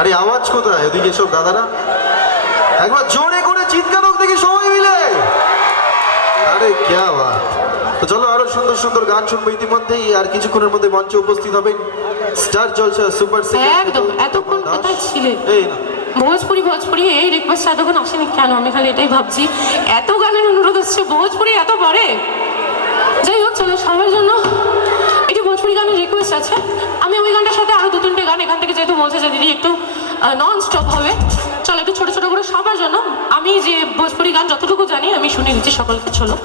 আরে আওয়াজ কোথায় ওদিকে সব দাদারা? একবার জোরে করে চিৎকার হোক দেখি সবাই মিলে। আরে ক্যা বাত। তো চলো আরো সুন্দর সুন্দর গান শুনবো। ইতিমধ্যেই আর কিছুক্ষণের মধ্যে মঞ্চে উপস্থিত হবেন স্টার জলসা সুপার সিঙ্গার। একদম। এতক্ষণ কোথায় ছিলে? এই না ভোজপুরি ভোজপুরি এই রিকোয়েস্ট এতক্ষণ আসেনি কেন? আমি খালি এটাই ভাবছি, এত গানের অনুরোধ আসছে, ভোজপুরি এত পরে। যাই হোক, চলো সবার জন্য একটি ভোজপুরি গানের রিকোয়েস্ট আছে। আমি ওই গানটার সাথে আরো দু তিনটে গান এখান থেকে যেহেতু বলছে যে দিদি একটু নন স্টপ হবে, চলো একটু ছোট ছোট করে সবার জন্য আমি যে ভোজপুরি গান যতটুকু জানি আমি শুনে দিচ্ছি সকলকে। চলো।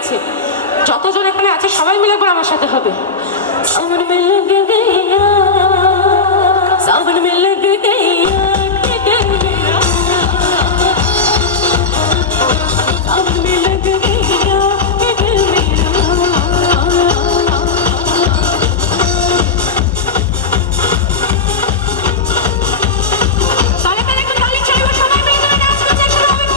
গেছে। যতজন এখানে আছে সবাই মিলে একবার আমার সাথে হবে। সাवन में लग गया, सावन में लग गया, सावन में लग गया, दिल मेरा। ताले ताले को ताली चाहिए, সবাই মিলে ডান্স করতে শুরু হবে।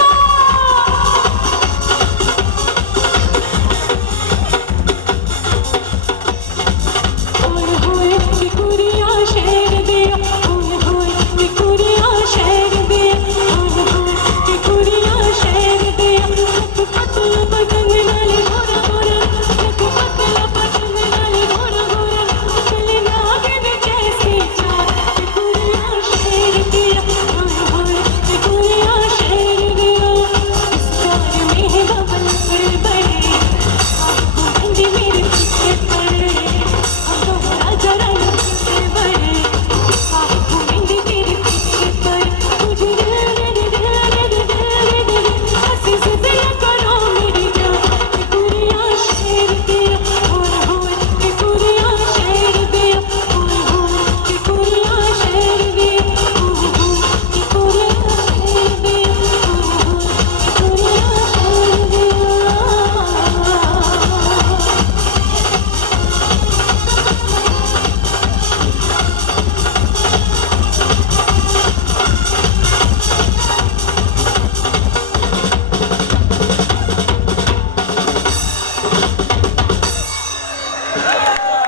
ओए होए की कुड़िया शेर दिया, ओए होए की कुड़िया शेर दिया, ओए होए की कुड़िया शेर दिया। पतला पतंग नाले गोरा गोरा, पतला पतंग नाले गोरा गोरा, गले नागिन जैसी चाल की कुड़िया शेर दिया, ओए होए की कुड़िया शेर दिया। इस प्यार में बबल बड़े बड़े, आपको बंदी मेरे पीछे पड़े, राजा रानी से बड़े, आपको मेरे तेरे पीछे पड़े। मुझे हंसी से दिल करो मेरी जान, कि कुड़िया शेर दिया, ओए होए कि कुड़िया शेर दिया, ओए होए कि कुड़िया शेर दिया, ओए होए कि कुड़िया शेर दिया, ओए होए कि कुड़िया शेर दिया।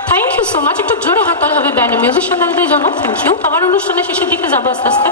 Thank you so much. একটু জোরে হাততালি হবে ব্যান্ড মিউজিশিয়ানদের জন্য। Thank you. আমার অনুষ্ঠানের শেষের দিকে যাবো আস্তে আস্তে।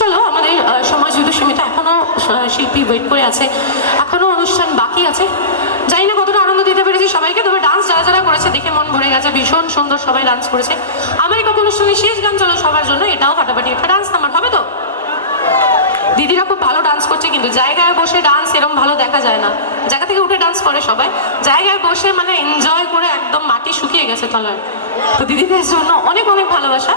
চলো, আমাদের সময় যেহেতু সীমিত, এখনো শিল্পী ওয়েট করে আছে, এখনো অনুষ্ঠান বাকি আছে। জানি না কতটা আনন্দ দিতে পেরেছি সবাইকে, তবে ডান্স যারা যারা করেছে দেখে মন ভরে গেছে, ভীষণ সুন্দর সবাই ডান্স করেছে। আমার একক অনুষ্ঠানের শেষ গান চলো সবার জন্য, এটাও ফাটাফাটি একটা ডান্স নাম্বার হবে তো। দিদিরা খুব ভালো ডান্স করছে, কিন্তু জায়গায় বসে ডান্স এরকম ভালো দেখা যায় না। জায়গা থেকে উঠে ডান্স করে সবাই, জায়গায় বসে মানে এনজয় করে একদম মাটি শুকিয়ে গেছে তলায়। তো দিদিদের জন্য অনেক অনেক ভালোবাসা।